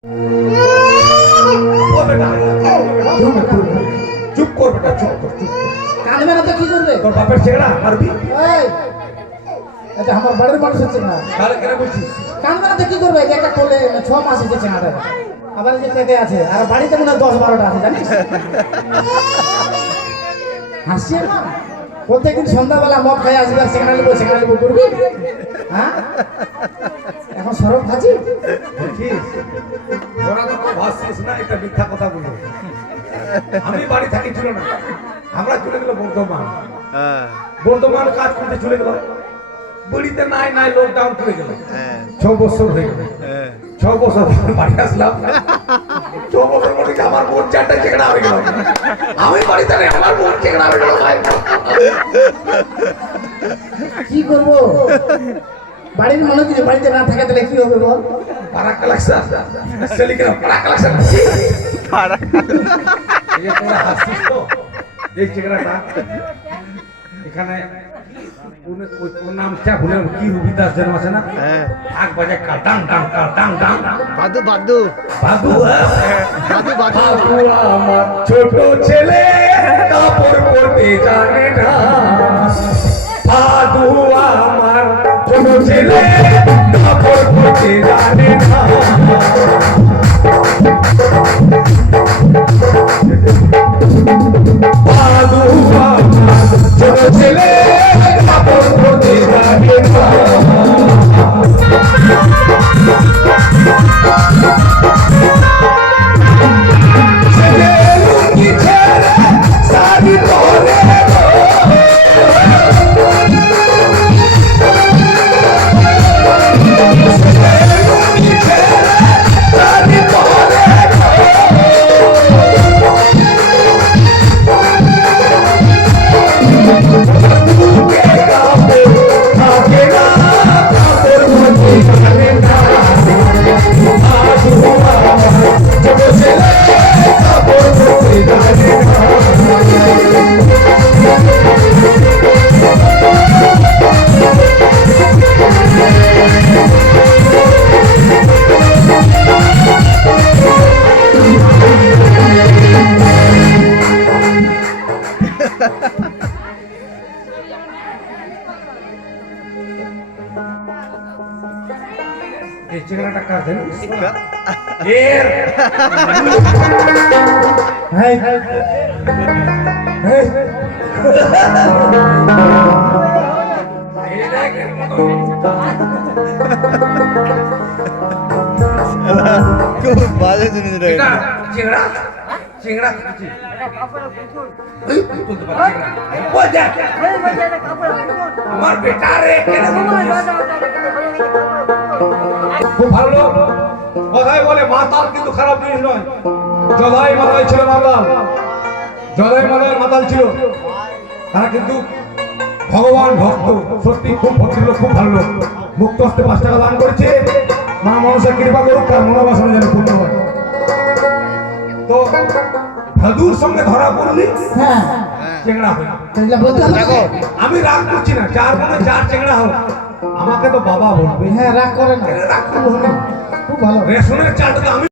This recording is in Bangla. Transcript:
চুপ কর বেটা, চুপ কর, চুপ কর। কাঁদবে না তো কি করবে? তোর বাপের চেংড়া মারবি? এই, এটা আমার বাড়ির মানুষ হচ্ছে না। তাহলে কেন বলছিস? কাঁদবে না তো কি করবে? যে একটা কোলে 6 মাস এসেছে আটা, আবার যে পেটে আছে, আর বাড়িতে মনে হয় 10-12টা আছে, জানিস? হাসি না, প্রত্যেকদিন সন্ধ্যাবেলা মদ খাই আসবে, আর সেখানে নেবো করবি? হ্যাঁ, এখন সরব খাচ্ছি। দেখিস, ওরা তো ভাসছিস না, এটা মিথ্যা কথা বলবো। আমি বাড়ি থাকি ছিল না, আমরা চলে গেল বর্ধমান। বর্ধমান কাজ করতে চলে গেল, বলিতে নাই নাই লকডাউন চলে গেল। 6 বছর হয়ে গেল, 6 বছর পর বাড়ি আসলাম। 6 বছর পরে আমার বোন 4টা চেংড়া হয়ে গেল। আমি বাড়িতে নেই, আমার বোন চেংড়া হয়ে গেল। কি করবো? বাড়ির মানুষ যদি বাড়িতে না থাকে তাহলে কি হবে বল? পাড়া কালেকশন চলে গেল, পাড়া কালেকশন। এই যে তোরা হাসছিস তো, এই চেংড়াটা এখানে ওর নামটা ভুলে কি রবিদাস যেন আছে না, আগ বাজে কাটাং টাং কাটাং টাং বাদু বাদু বাবু বাদু বাদু বাবু আমার ছোট ছেলে কাপড় পরতে জানে না। বাবু আমার ছোট ছেলে কাপড় পরতে জানে না। বাবু আমার ছোট ছেলে কাপড় পরতে জানে না। ছেলে লুঙ্গি ছেড়ে শাড়ি পরে এই চেংড়াটা কার দেন? এর হেই, হেই, খুব বাজে জিনিস রে এটা চেংড়া চেংড়া খুঁজি এই তুলতে পারছি না। ওই দেখ, আমার বেটা রে কেন বলছিস? খুব ভালো লোক, কথাই বলে মাতাল কিন্তু খারাপ জিনিস নয়। জদাই মাতাল ছিল মাতাল, জদাই মাতাল মাতাল ছিল, তারা কিন্তু ভগবান ভক্ত, সত্যি খুব ভক্ত ছিল, খুব ভালো লোক। মুক্ত হস্তে 5 টাকা দান করেছে, মা মানুষের কৃপা করুক, তার মনোবাসনা যেন পূর্ণ হয়। তো ভাদুর সঙ্গে ধরা পড়লি, হ্যাঁ, চেংড়া হয়ে তাহলে বলতে হবে। আমি রাগ করছি না, যার মনে যার চেংড়া হোক, আমাকে তো বাবা বলবে। হ্যাঁ, রাগ করে না, রাগ করবো না, খুব ভালো। রেশনের চালটা তো আমি